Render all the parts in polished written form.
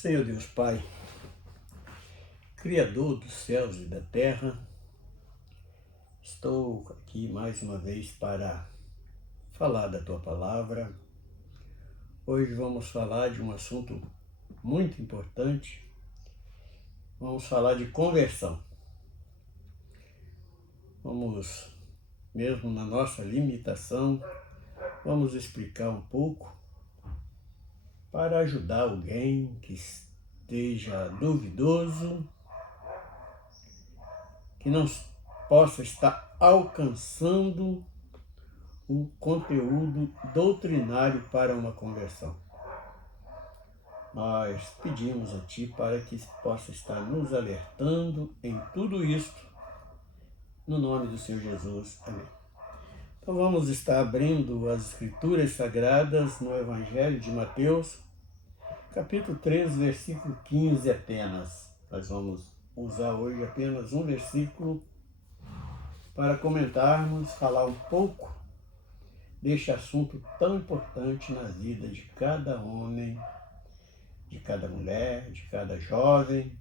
Senhor Deus Pai, Criador dos céus e da terra, estou aqui mais uma vez para falar da Tua Palavra. Hoje vamos falar de um assunto muito importante. Vamos falar de conversão. Vamos, mesmo na nossa limitação, vamos explicar um pouco para ajudar alguém que esteja duvidoso, que não possa estar alcançando o conteúdo doutrinário para uma conversão. Nós pedimos a Ti para que possa estar nos alertando em tudo isto, no nome do Senhor Jesus. Amém. Então vamos estar abrindo as Escrituras Sagradas no Evangelho de Mateus, capítulo 13, versículo 15 apenas. Nós vamos usar hoje apenas um versículo para comentarmos, falar um pouco deste assunto tão importante na vida de cada homem, de cada mulher, de cada jovem,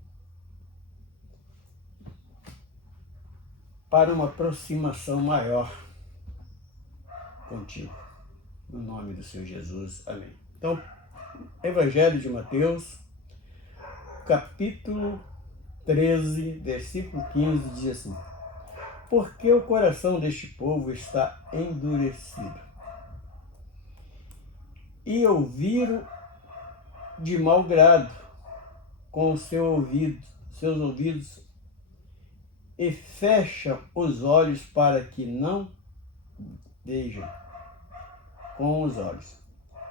para uma aproximação maior contigo. No nome do Senhor Jesus. Amém. Então, Evangelho de Mateus, capítulo 13, versículo 15, diz assim: porque o coração deste povo está endurecido, e ouviram de mau grado com seus ouvidos, e fecham os olhos para que não vejam com os olhos,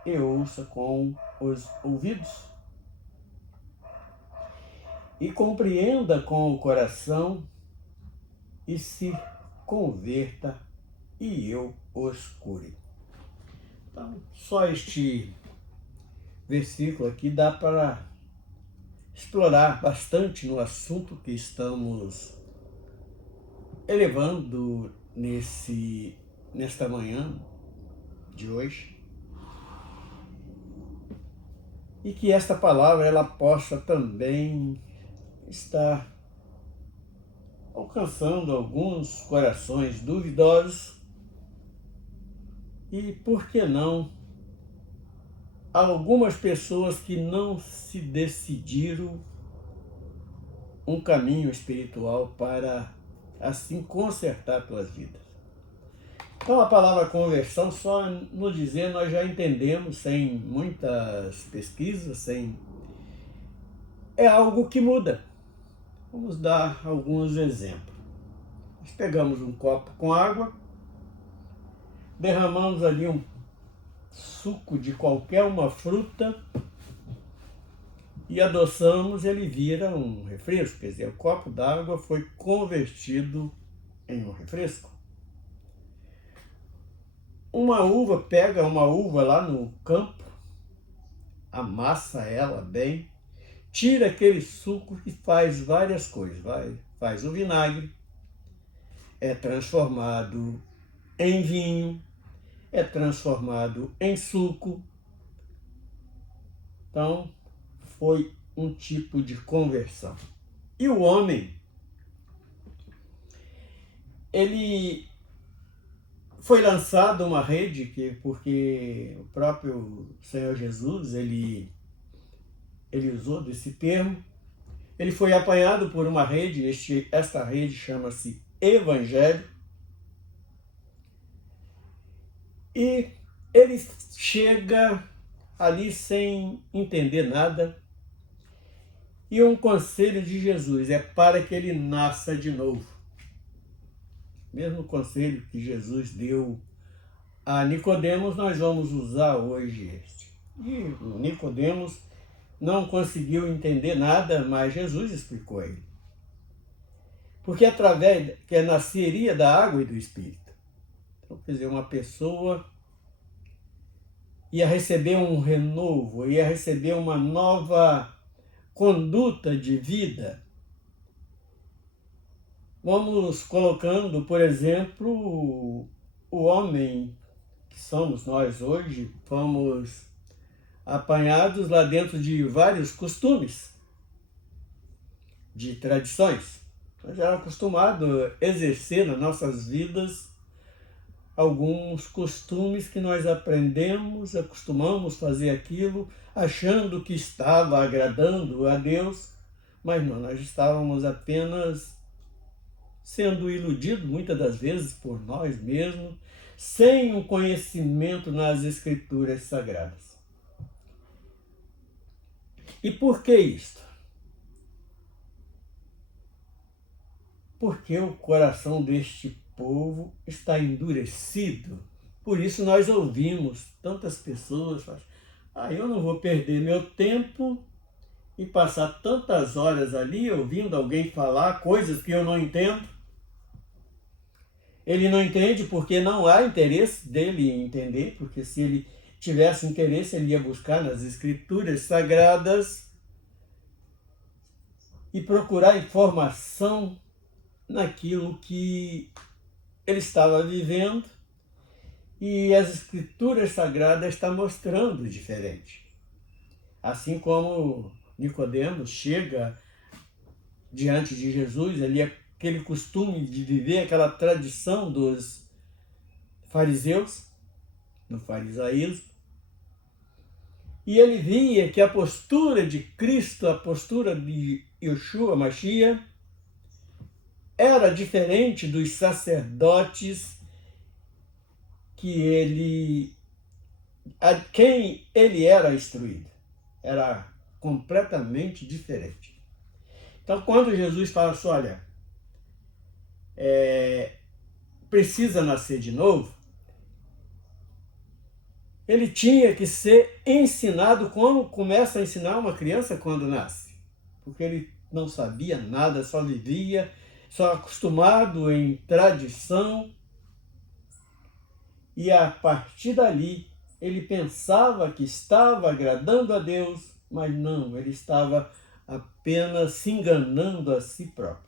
e ouçam com os ouvidos, e compreenda com o coração, e se converta, e eu os cure. Então, só este versículo aqui dá para explorar bastante no assunto que estamos elevando nesta manhã de hoje. E que esta palavra ela possa também estar alcançando alguns corações duvidosos e, por que não, algumas pessoas que não se decidiram um caminho espiritual para assim consertar tuas vidas. Então a palavra conversão, só no dizer, nós já entendemos, sem muitas pesquisas, é algo que muda. Vamos dar alguns exemplos. Nós pegamos um copo com água, derramamos ali um suco de qualquer uma fruta e adoçamos, ele vira um refresco. Quer dizer, o copo d'água foi convertido em um refresco. Pega uma uva lá no campo, amassa ela bem, tira aquele suco e faz várias coisas. Faz o vinagre, é transformado em vinho, é transformado em suco. Então, foi um tipo de conversão. E o homem, ele foi lançado uma rede, porque o próprio Senhor Jesus, ele usou desse termo, ele foi apanhado por uma rede, esta rede chama-se Evangelho, e ele chega ali sem entender nada, e um conselho de Jesus é para que ele nasça de novo. Mesmo conselho que Jesus deu a Nicodemos, nós vamos usar hoje este. E Nicodemos não conseguiu entender nada, mas Jesus explicou a ele. Porque através que nasceria da água e do Espírito. Então, quer dizer, uma pessoa ia receber um renovo, ia receber uma nova conduta de vida. Vamos colocando, por exemplo, o homem que somos nós hoje, vamos apanhados lá dentro de vários costumes, de tradições. Nós éramos acostumados a exercer nas nossas vidas alguns costumes que nós aprendemos, acostumamos fazer aquilo, achando que estava agradando a Deus, mas não, nós estávamos apenas sendo iludidos muitas das vezes por nós mesmos, sem um conhecimento nas Escrituras Sagradas. E por que isto? Porque o coração deste povo está endurecido. Por isso nós ouvimos tantas pessoas falar, eu não vou perder meu tempo e passar tantas horas ali ouvindo alguém falar coisas que eu não entendo. Ele não entende porque não há interesse dele em entender, porque se ele tivesse interesse, ele ia buscar nas Escrituras Sagradas e procurar informação naquilo que ele estava vivendo, e as Escrituras Sagradas estão mostrando diferente. Assim como Nicodemos chega diante de Jesus, ali aquele costume de viver aquela tradição dos fariseus, no farisaísmo, e ele via que a postura de Cristo, a postura de Yeshua Mashiach, era diferente dos sacerdotes a quem ele era instruído. Era completamente diferente. Então, quando Jesus fala assim, olha, precisa nascer de novo, ele tinha que ser ensinado como começa a ensinar uma criança quando nasce. Porque ele não sabia nada, só vivia, só acostumado em tradição. E a partir dali, ele pensava que estava agradando a Deus, mas não, ele estava apenas se enganando a si próprio.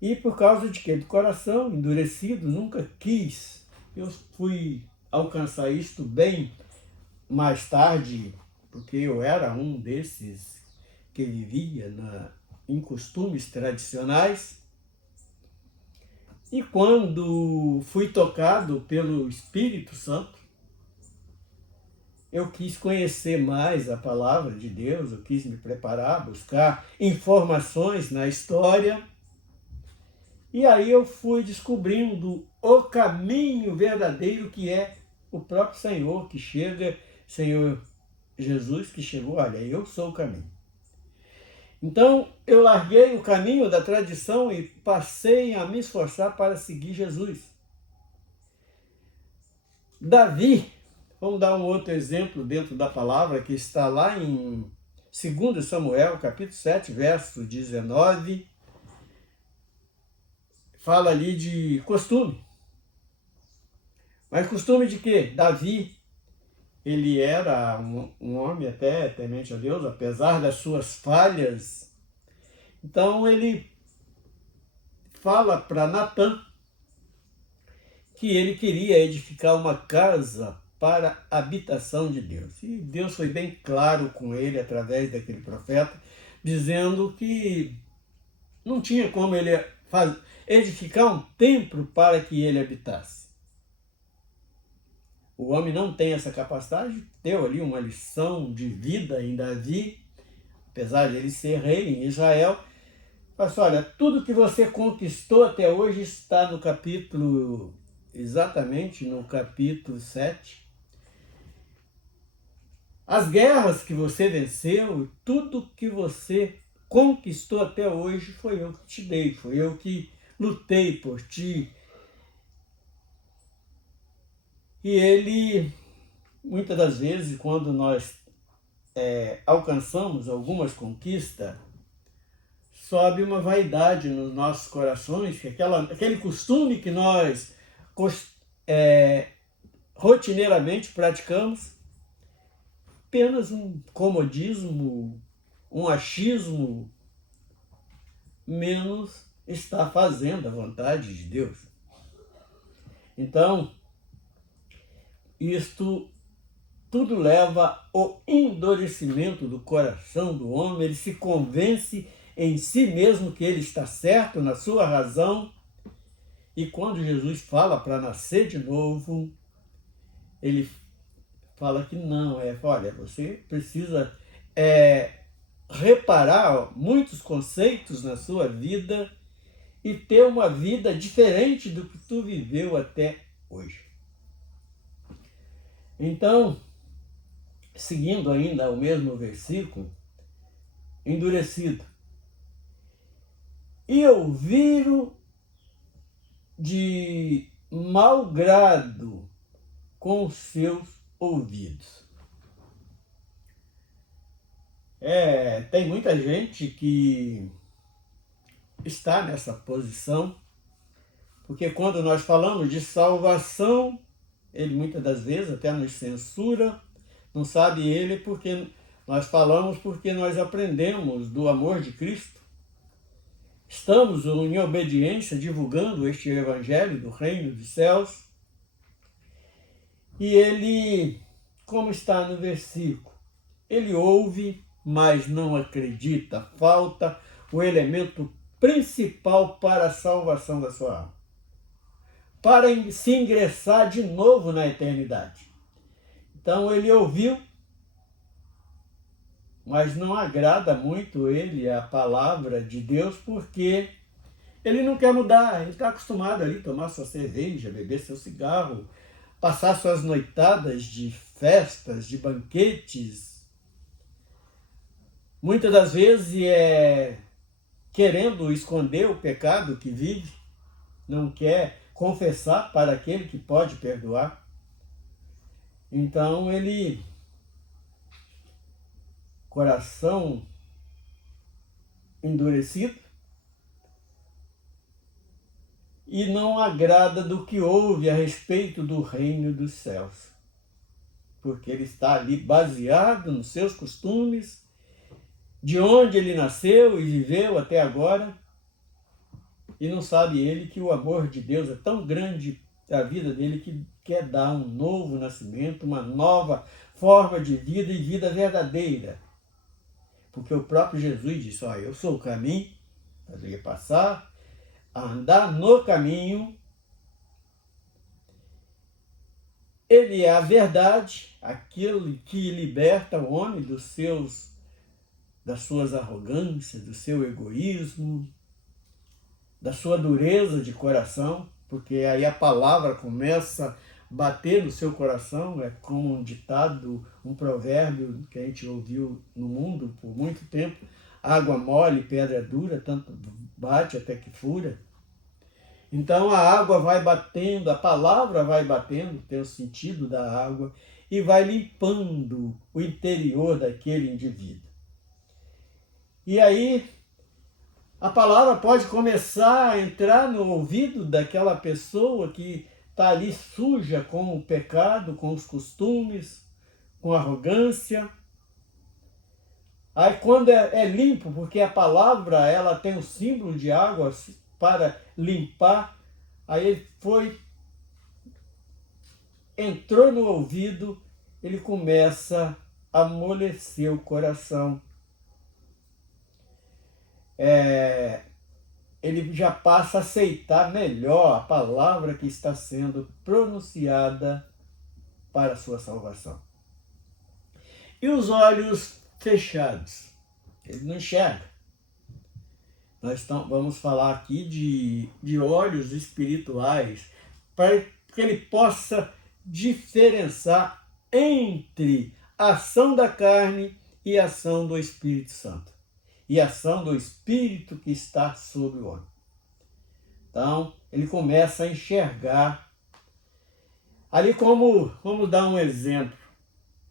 E por causa de quê? Do coração endurecido, nunca quis. Eu fui alcançar isto bem mais tarde, porque eu era um desses que vivia em costumes tradicionais. E quando fui tocado pelo Espírito Santo, eu quis conhecer mais a palavra de Deus, eu quis me preparar, buscar informações na história. E aí eu fui descobrindo o caminho verdadeiro que é o próprio Senhor, que chega, Senhor Jesus, que chegou, olha, eu sou o caminho. Então, eu larguei o caminho da tradição e passei a me esforçar para seguir Jesus. Davi, vamos dar um outro exemplo dentro da palavra que está lá em 2 Samuel, capítulo 7, verso 19, fala ali de costume. Mas costume de quê? Davi, ele era um homem até temente a Deus, apesar das suas falhas. Então ele fala para Natã que ele queria edificar uma casa para a habitação de Deus. E Deus foi bem claro com ele através daquele profeta, dizendo que não tinha como ele edificar um templo para que ele habitasse. O homem não tem essa capacidade, deu ali uma lição de vida em Davi, apesar de ele ser rei em Israel. Mas olha, tudo que você conquistou até hoje está no capítulo, exatamente no capítulo 7. As guerras que você venceu, tudo que você conquistou até hoje, foi eu que te dei, foi eu que lutei por ti. E ele, muitas das vezes, quando nós alcançamos algumas conquistas, sobe uma vaidade nos nossos corações, que aquele costume que nós rotineiramente praticamos, apenas um comodismo, um achismo, menos está fazendo a vontade de Deus. Então, isto tudo leva ao endurecimento do coração do homem, ele se convence em si mesmo que ele está certo na sua razão, e quando Jesus fala para nascer de novo, ele fala que não, olha, você precisa reparar muitos conceitos na sua vida e ter uma vida diferente do que tu viveu até hoje. Então, seguindo ainda o mesmo versículo, endurecido. E ouviram de mau grado com os seus ouvidos. Tem muita gente que está nessa posição, porque quando nós falamos de salvação, ele muitas das vezes até nos censura, não sabe ele porque nós falamos porque nós aprendemos do amor de Cristo. Estamos em obediência divulgando este evangelho do reino dos céus. E ele, como está no versículo, ele ouve, mas não acredita. Falta o elemento principal para a salvação da sua alma, para se ingressar de novo na eternidade. Então ele ouviu, mas não agrada muito ele a palavra de Deus, porque ele não quer mudar, ele está acostumado ali a tomar sua cerveja, beber seu cigarro, passar suas noitadas de festas, de banquetes. Muitas das vezes querendo esconder o pecado que vive, não quer confessar para aquele que pode perdoar. Então ele, coração endurecido, e não agrada do que ouve a respeito do reino dos céus, porque ele está ali baseado nos seus costumes, de onde ele nasceu e viveu até agora, e não sabe ele que o amor de Deus é tão grande a vida dele que quer dar um novo nascimento, uma nova forma de vida e vida verdadeira. Porque o próprio Jesus disse, eu sou o caminho, fazer passar, a andar no caminho, ele é a verdade, aquele que liberta o homem das suas arrogâncias, do seu egoísmo, da sua dureza de coração, porque aí a palavra começa a bater no seu coração, é como um ditado, um provérbio que a gente ouviu no mundo por muito tempo, água mole, pedra dura, tanto bate até que fura. Então a água vai batendo, a palavra vai batendo, tem o sentido da água, e vai limpando o interior daquele indivíduo. E aí a palavra pode começar a entrar no ouvido daquela pessoa que está ali suja com o pecado, com os costumes, com arrogância. Aí quando é limpo, porque a palavra ela tem o símbolo de água para limpar, aí ele entrou no ouvido, ele começa a amolecer o coração. Ele já passa a aceitar melhor a palavra que está sendo pronunciada para a sua salvação. E os olhos fechados, ele não enxerga. Nós vamos falar aqui de olhos espirituais, para que ele possa diferenciar entre a ação da carne e a ação do Espírito Santo. E a ação do Espírito que está sobre o homem. Então, ele começa a enxergar. Ali vamos dar um exemplo.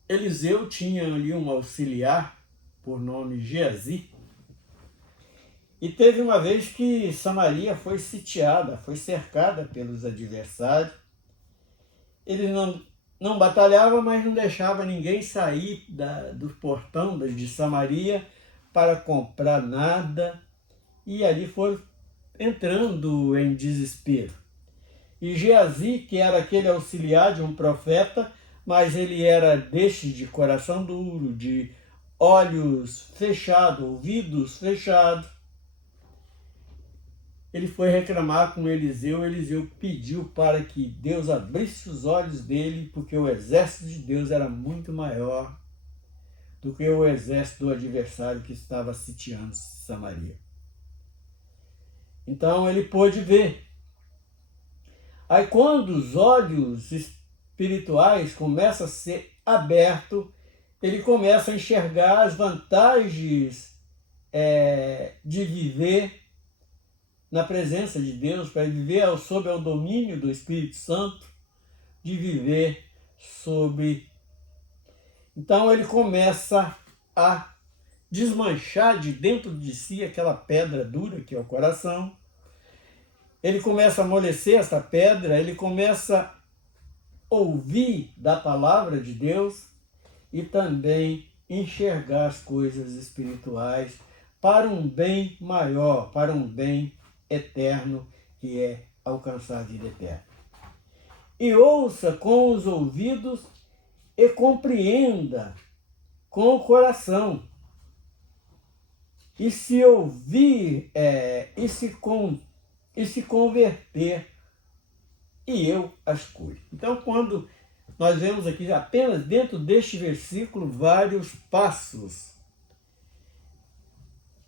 Eliseu tinha ali um auxiliar, por nome Geazi, e teve uma vez que Samaria foi sitiada, foi cercada pelos adversários. Ele não batalhava, mas não deixava ninguém sair do portão de Samaria para comprar nada, e ali foi entrando em desespero. E Geazi, que era aquele auxiliar de um profeta, mas ele era destes de coração duro, de olhos fechados, ouvidos fechados. Ele foi reclamar com Eliseu, Eliseu pediu para que Deus abrisse os olhos dele, porque o exército de Deus era muito maior do que o exército do adversário que estava sitiando Samaria. Então ele pôde ver. Aí quando os olhos espirituais começam a ser abertos, ele começa a enxergar as vantagens de viver na presença de Deus, para viver sob o domínio do Espírito Santo, de viver sobre... Então ele começa a desmanchar de dentro de si aquela pedra dura que é o coração. Ele começa a amolecer essa pedra, ele começa a ouvir da palavra de Deus e também enxergar as coisas espirituais para um bem maior, para um bem eterno, que é alcançar a vida eterna. E ouça com os ouvidos e compreenda com o coração. E se ouvir e se converter, e eu as cure. Então, quando nós vemos aqui apenas dentro deste versículo vários passos,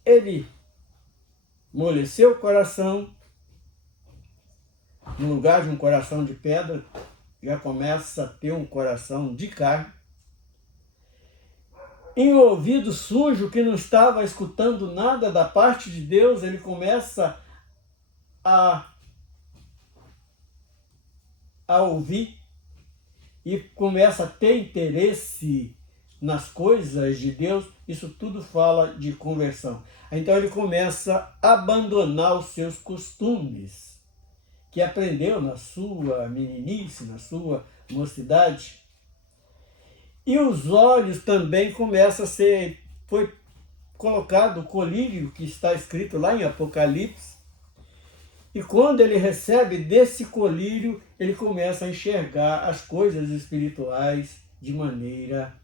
ele amoleceu o coração, no lugar de um coração de pedra, já começa a ter um coração de carne. Em ouvido sujo, que não estava escutando nada da parte de Deus, ele começa a ouvir e começa a ter interesse nas coisas de Deus. Isso tudo fala de conversão. Então ele começa a abandonar os seus costumes que aprendeu na sua meninice, na sua mocidade. E os olhos também começam a ser... Foi colocado o colírio que está escrito lá em Apocalipse. E quando ele recebe desse colírio, ele começa a enxergar as coisas espirituais de maneira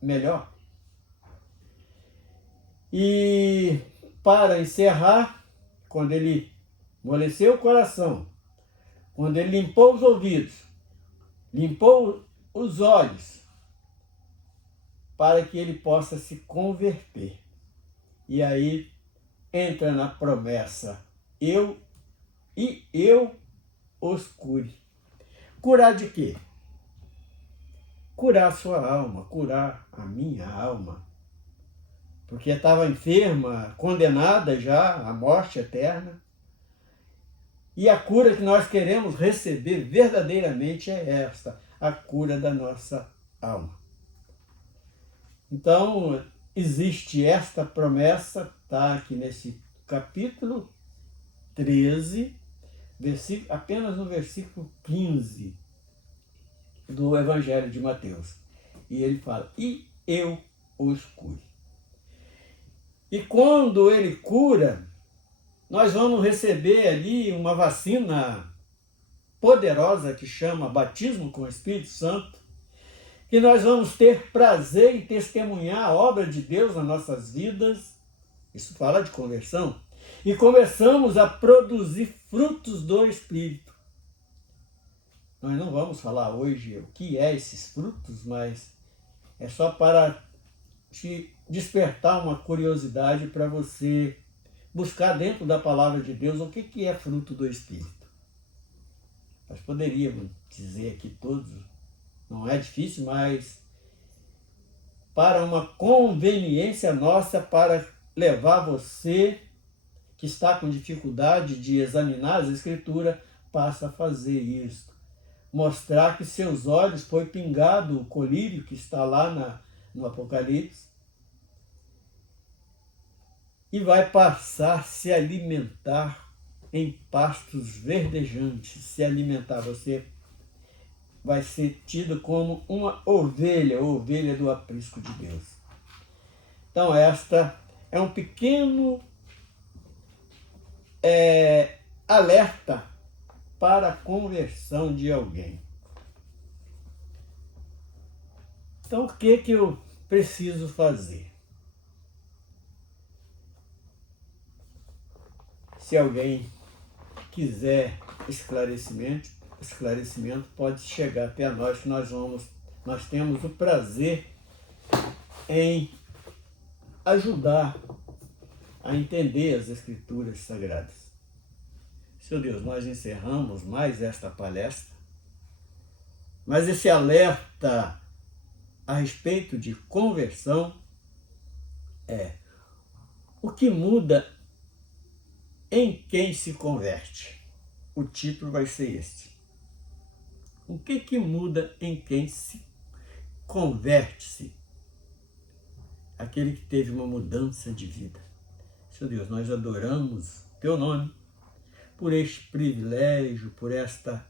melhor. E para encerrar, quando ele amoleceu o coração, quando ele limpou os ouvidos, limpou os olhos, para que ele possa se converter. E aí entra na promessa, eu os cure. Curar de quê? Curar a sua alma, curar a minha alma. Porque estava enferma, condenada já à morte eterna. E a cura que nós queremos receber verdadeiramente é esta, a cura da nossa alma. Então, existe esta promessa, está aqui nesse capítulo 13, apenas no versículo 15 do Evangelho de Mateus. E ele fala, e eu os cure. E quando ele cura, nós vamos receber ali uma vacina poderosa que chama batismo com o Espírito Santo, que nós vamos ter prazer em testemunhar a obra de Deus nas nossas vidas. Isso fala de conversão. E começamos a produzir frutos do Espírito. Nós não vamos falar hoje o que é esses frutos, mas é só para te despertar uma curiosidade para você buscar dentro da palavra de Deus o que é fruto do Espírito. Nós poderíamos dizer aqui todos, não é difícil, mas para uma conveniência nossa, para levar você que está com dificuldade de examinar as Escrituras, passa a fazer isso. Mostrar que seus olhos foi pingado o colírio que está lá no Apocalipse e vai passar a se alimentar em pastos verdejantes. Se alimentar, você vai ser tido como uma ovelha do aprisco de Deus. Então esta é um pequeno alerta para a conversão de alguém. Então, o que que eu preciso fazer? Se alguém quiser esclarecimento pode chegar até nós, que nós temos o prazer em ajudar a entender as Escrituras Sagradas. Senhor Deus, nós encerramos mais esta palestra, mas esse alerta a respeito de conversão é o que muda em quem se converte. O título vai ser este. O que muda em quem se converte-se? Aquele que teve uma mudança de vida. Senhor Deus, nós adoramos Teu nome por este privilégio, por esta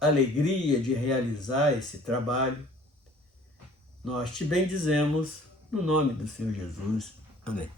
alegria de realizar esse trabalho. Nós te bendizemos no nome do Senhor Jesus. Amém.